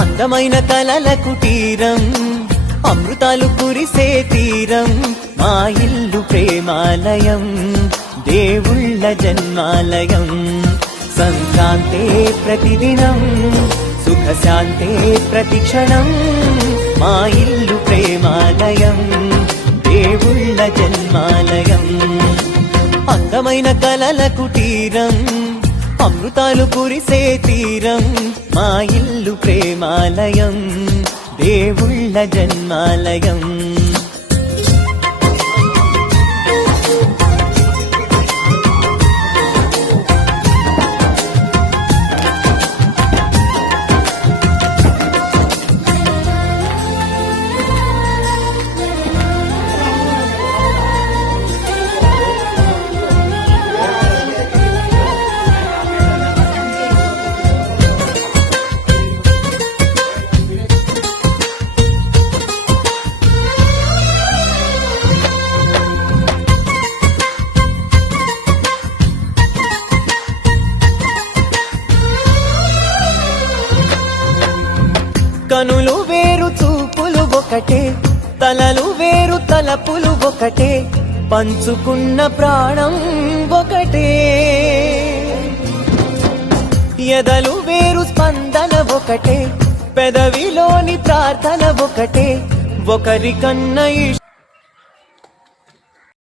అందమైన కలల కుటీరం, అమృతాలు కురిసే తీరం, మా ఇల్లు ప్రేమాలయం, దేవుళ్ళ జన్మాలయం. సంక్రాంతే ప్రతిదినం, సుఖశాంతే ప్రతిక్షణం, మా ఇల్లు ప్రేమాలయం, దేవుళ్ళ జన్మాలయం. అందమైన కలల కుటీరం, అమృతాలు కురిసే తీరం, మా ఇల్లు ప్రేమాలయం, దేవుళ్ళ జన్మాలయం. కనులు వేరు చూపులు ఒకటే, తలలు వేరు తలపులు ఒకటే, పంచుకున్న ప్రాణం ఒకటే. ఎదలు వేరు స్పందన ఒకటే, పెదవిలోని ప్రార్థన ఒకటే, ఒకరికన్నా